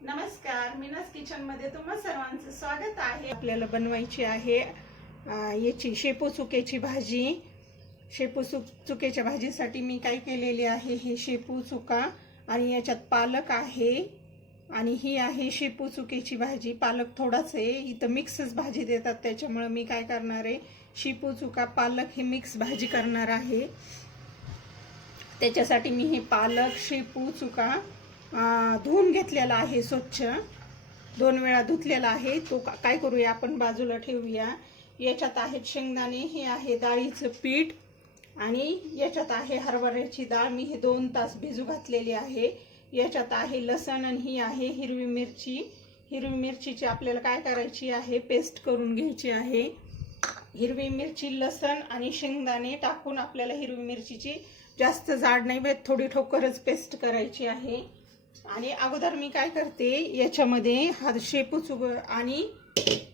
नमस्कार मीनास किचनमध्ये तुम्हा सर्वांचं स्वागत आहे. आपल्याला बनवायची आहे याची शेपू चुकेची भाजी. शेपू चुक चुकेच्या भाजीसाठी मी काय केलेली आहे हे शेपू चुका आणि याच्यात पालक आहे. आणि ही आहे शेपू चुकेची भाजी. पालक थोडाच आहे इथं मिक्सच भाजी देतात त्याच्यामुळं मी काय करणार आहे शेपू चुका पालक ही मिक्स भाजी करणार आहे. त्याच्यासाठी मी हे पालक शेपू चुका धुवून घेतलेला आहे स्वच्छ. दोन वेळा धुतलेला आहे. तो का- काय करूया आपण? बाजूला ठेवूया. याच्यात आहेत शेंगदाणे हे आहे डाळीचं पीठ आणि याच्यात आहे हरभऱ्याची डाळ. मी हे दोन तास भिजू घातलेली आहे. याच्यात आहे लसण आणि ही आहे हिरवी मिरची. हिरवी मिरचीची आपल्याला काय करायची आहे? पेस्ट करून घ्यायची आहे. हिरवी मिरची लसण आणि शेंगदाणे टाकून आपल्याला हिरवी मिरचीची जास्त जाड नाही थोडी ठोकरच पेस्ट करायची आहे. आणि अगोदर मी काय करते याच्यामध्ये हा शेपू चुक आणि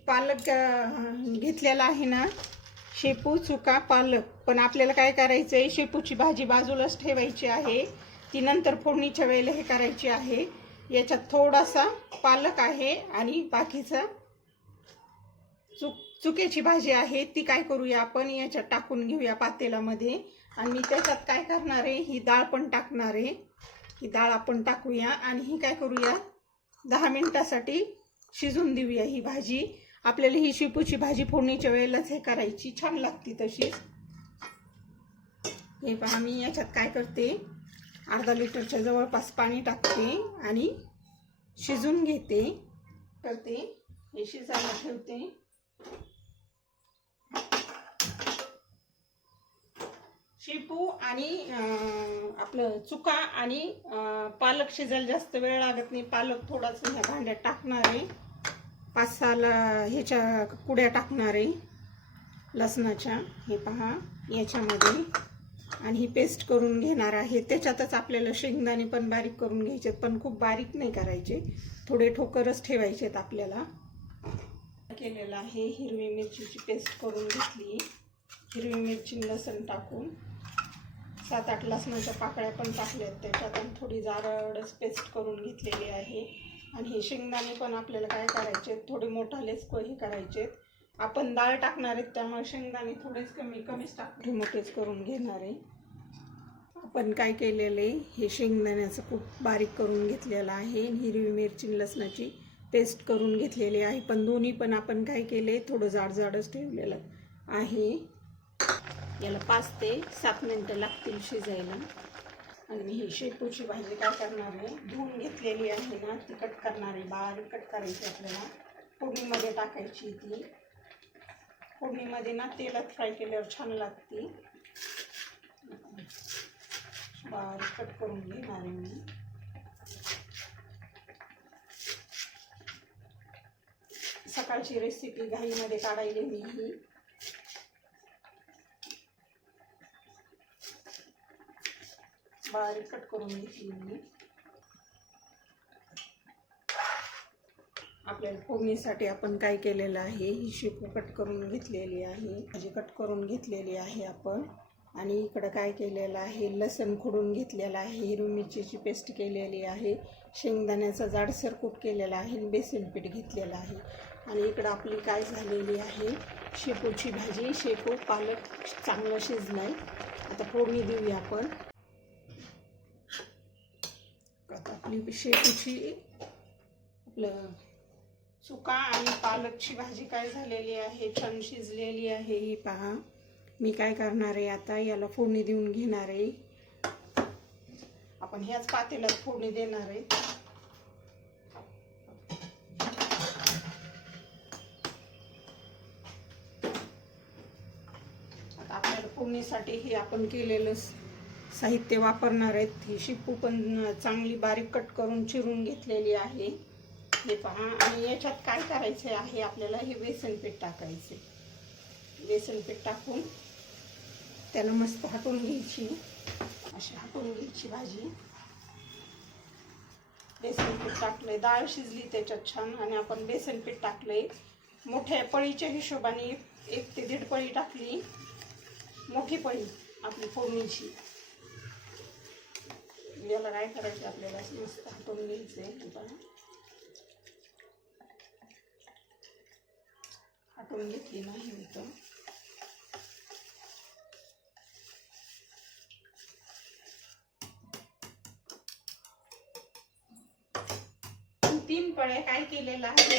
पालक घेतलेला आहे ना शेपू चुका पालक. पण आपल्याला काय करायचं आहे शेपूची भाजी बाजूलाच ठेवायची आहे. ती नंतर फोडणीच्या वेळेला हे करायची आहे. याच्यात थोडासा पालक आहे आणि बाकीचा चुक चुकीची भाजी आहे ती काय करूया आपण याच्यात टाकून घेऊया पातेलामध्ये आणि मी त्याच्यात काय करणार आहे ही डाळ पण टाकणार आहे. ही डाळ आपण टाकूया आणि ही काय करूया? दहा मिनटासाठी शिजून देऊया ही भाजी. आपल्याला ही शेपूची भाजी फोडणीच्या वेळेलाच हे करायची. छान लागते तशीच. हे पहा मी याच्यात काय करते? अर्धा लिटरच्या जवळपास पाणी टाकते आणि शिजून घेते. करते. हे शिजायला ठेवते. चिपू आणि आपलं चुका आणि पालक शिजायला जास्त वेळ लागत नाही. पालक थोडाच ह्या भांड्यात टाकणार आहे. पाच सहाला ह्याच्या कुड्या टाकणार आहे. लसणाच्या हे पहा याच्यामध्ये. आणि ही पेस्ट करून घेणार आहे. त्याच्यातच आपल्याला शेंगदाणे पण बारीक करून घ्यायचे पण खूप बारीक नाही करायचे. थोडे ठोकरच ठेवायचेत आपल्याला. केलेलं आहे हिरवी मिरचीची पेस्ट करून घेतली. हिरवी मिरची लसण टाकून. सात आठ लसणाच्या पाकळ्या पण टाकल्यात. त्याच्यात आणि थोडी जारडच पेस्ट करून घेतलेली आहे. आणि हे शेंगदाणे पण आपल्याला काय करायचे थोडे मोठालेच को- हे करायचे आपण डाळ टाकणार आहेत त्यामुळे शेंगदाणे थोडेच कमी कमीच टाक मोठेच करून घेणार आहे. आपण काय केलेले हे शेंगदाण्याचं खूप बारीक करून घेतलेलं आहे आणि हिरवी मिरची लसणाची पेस्ट करून घेतलेली आहे. पण दोन्ही पण आपण काय केले? थोडं जाड जाडच ठेवलेलं आहे. याला पाच ते सात मिनटं लागतील शिजायला. आणि मी ही शेपूची भाजी काय करणार आहे? धुवून घेतलेली आहे ना ती कट करणार आहे. बारीक कट करायची आपल्याला. फोडणीमध्ये टाकायची ती. फोडणीमध्ये ना तेलात फ्राय केल्यावर छान लागते. बारीक कट करून घेणार आहे मी. सकाळची रेसिपी घाईमध्ये काढायली मी ही. बारीक कट करून घेतली मी. आपल्याला फोडणीसाठी आपण काय केलेलं आहे ही शेपू कट करून घेतलेली आहे. भाजी कट करून घेतलेली आहे आपण. आणि इकडं काय केलेलं आहे लसण खोडून घेतलेलं आहे हिरवी मिरचीची पेस्ट केलेली आहे शेंगदाण्याचा जाडसर कूट केलेला आहे आणि बेसन पीठ घेतलेलं आहे. आणि इकडं आपली काय झालेली आहे शेपूची भाजी शेपू पालक चांगलं शिजलं आहे आता फोडणी देऊया आपण. आता आपली शेपूची आपलं चुका आणि पालकची भाजी काय झालेली आहे छान शिजलेली आहे ही पहा. मी काय करणार आहे आता याला फोडणी देऊन घेणार आहे. आपण ह्याच पातेलाच फोडणी देणार आहे. आता आपल्याला फोडणीसाठी हे आपण केलेलं साहित्य वापरणार आहेत. ही शिपू पण चांगली बारीक कट करून चिरून घेतलेली आहे. हे पहा आणि याच्यात काय करायचं आहे? आपल्याला हे बेसन पीठ टाकायचे बेसन पीठ टाकून त्याला मस्त हटून घ्यायची. अशी हटून घ्यायची भाजी. बेसन पीठ टाकलंय. डाळ शिजली त्याच्यात छान आणि आपण बेसन पीठ टाकलंय. मोठ्या पळीच्या हिशोबाने एक ते दीड पळी टाकली. मोठी पळी आपली फोडणीची. याला काय करायचं? आपल्याला नुसतं हातून घ्यायचं आहे. आपण घेतली नाही मी तर तीन पळे काय केलेलं आहे?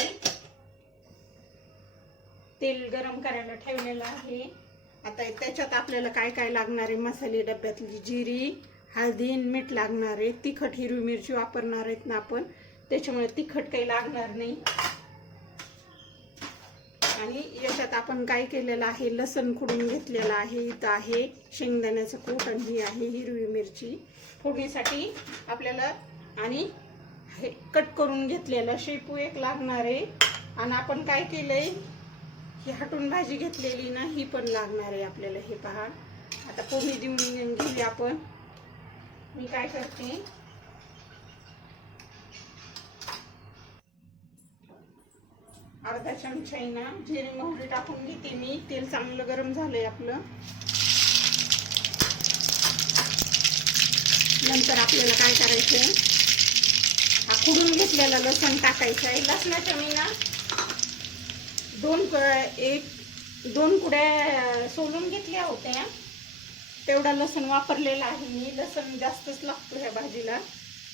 तेल गरम करायला ठेवलेलं आहे. आता त्याच्यात आपल्याला काय काय लागणार आहे? मसाले डब्यातली जिरी हळदी मीठ लागणार आहे. तिखट हिरवी मिरची वापरणार आहेत ना आपण. त्याच्यामुळे तिखट काही लागणार नाही. आणि याच्यात आपण काय केलेलं आहे? लसण खुडून घेतलेलं आहे. इथं आहे शेंगदाण्याचं कूट आणि ही आहे हिरवी मिरची. फोडणीसाठी आपल्याला आणि हे कट करून घेतलेलं शेपू एक लागणार आहे. आणि आपण काय केलंय? ही हटून भाजी घेतलेली ना ही पण लागणार आहे आपल्याला. हे पहा. आता पोहणी देऊन घेऊया आपण. मी काय करते? अर्धा चमचा ना जिरे मोहरी टाकून घेते मी. तेल चांगलं गरम झालंय आपलं. नंतर आपल्याला काय करायचंय? हा खुडून घेतलेला लसण टाकायचं आहे. लसणाच्या मी ना दोन एक दोन कुड्या सोलून घेतल्या होत्या. तेवढा लसूण वापरलेला आहे मी. लसूण जास्तच लागतो ह्या भाजीला.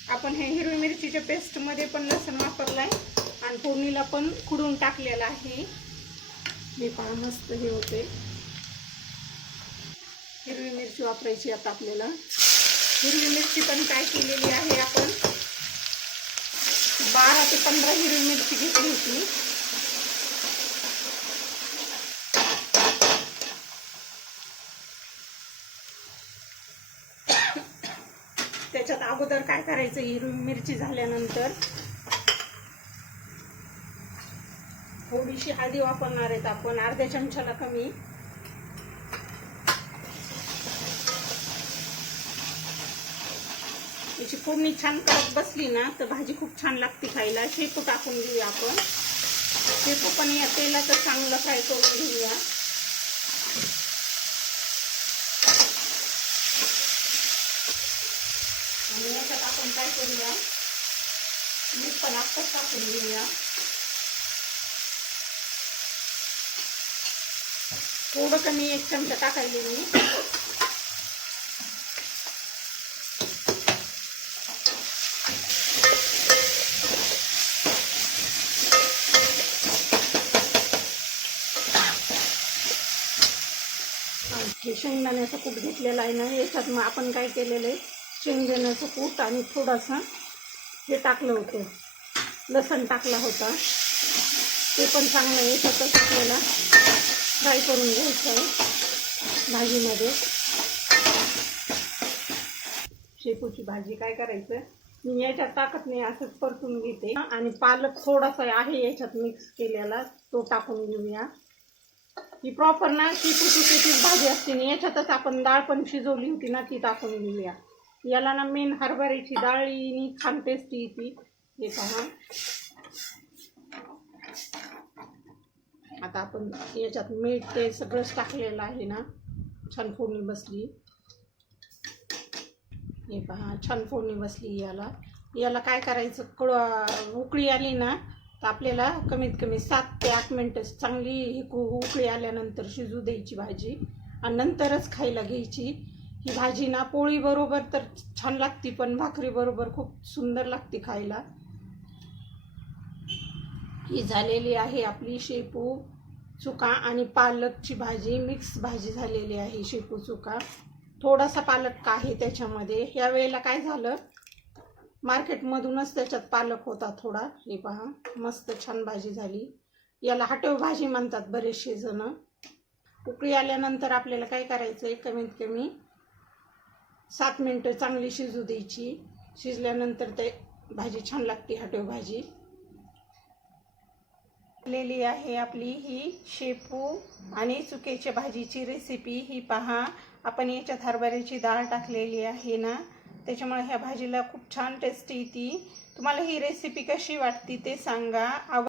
आपण हे हिरवी मिरचीच्या पेस्टमध्ये पण लसूण आहे आणि फोडणीला पण खुडून टाकलेलं आहे. हे पहा मस्त हे होते. हिरवी मिरची वापरायची आता आपल्याला. हिरवी मिरची पण काय केलेली आहे आपण? बारा ते पंधरा हिरवी मिरची घेतली होती त्याच्यात अगोदर काय करायचं? हिरवी मिरची झाल्यानंतर थोडीशी हळदी वापरणार आहेत आपण. अर्ध्या चमच्याला कमी. याची फोडणी छान करत बसली ना तर भाजी खूप छान लागते खायला. शेपू टाकून घेऊया आपण. शेपू पण या तेलाचं चांगलं फ्राय करून घेऊया आणि याच्यात आपण काय करूया. मी पण आत्ताच टाकून घेऊया. थोडं कमी एक चमचा टाकायले मी. हे शेंगदाण्याचं कूट घेतलेलं आहे ना याच्यात मग आपण काय केलेलं आहे? शेंगदाण्याचं कूट आणि थोडंसं हे टाकलं होतं. लसण टाकला होता. ते पण चांगलं आहे. याच्यातच आपल्याला फ्राय करून घ्यायचं आहे भाजीमध्ये. शेपूची भाजी काय करायचं? मी याच्यात टाकत नाही असंच परतून घेते. आणि पालक थोडासा आहे याच्यात मिक्स केलेला तो टाकून घेऊया. ही प्रॉपर ना शेपूची शेतीच भाजी असते ना याच्यातच आपण डाळ पण शिजवली होती ना ती टाकून घेऊया. याला ना मेन हरभऱ्याची डाळीनी छान टेस्टी येते हे पहा. आता आपण याच्यात मीठ ते सगळंच टाकलेलं आहे ना. छान फोडणी बसली. हे पहा छान फोडणी बसली याला. याला काय करायचं? कळ उकळी आली ना तर आपल्याला कमीत कमी सात ते आठ मिनटं चांगली उकळी आल्यानंतर शिजू द्यायची भाजी. आणि नंतरच खायला घ्यायची. ही भाजी ना पोळी बरोबर तर छान लागती पण भाकरी बरोबर खूप सुंदर लागते खायला. ही झालेली आहे आपली शेपू चुका आणि पालकची भाजी मिक्स भाजी झालेली आहे शेपू चुका. थोडासा पालक आहे त्याच्यामध्ये? ह्या वेळेला काय झालं? मार्केटमधूनच त्याच्यात पालक होता थोडा. हे पहा मस्त छान भाजी झाली. याला हटव भाजी म्हणतात बरेचसे जण. उकळी आल्यानंतर आपल्याला काय करायचं आहे कमीत कमी सात मिनटं चांगली शिजू द्यायची. शिजल्यानंतर ते भाजी छान लागते हटव भाजी. लेली आहे आपली ही शेपू आणि चुकेच्या भाजीची रेसिपी ही पहा आपण याच्यात हरभऱ्याची डाळ टाकलेली आहे ना? त्याच्यामुळे ह्या भाजीला खूप छान टेस्टी येते. तुम्हाला ही रेसिपी कशी वाटते ते सांगा. आव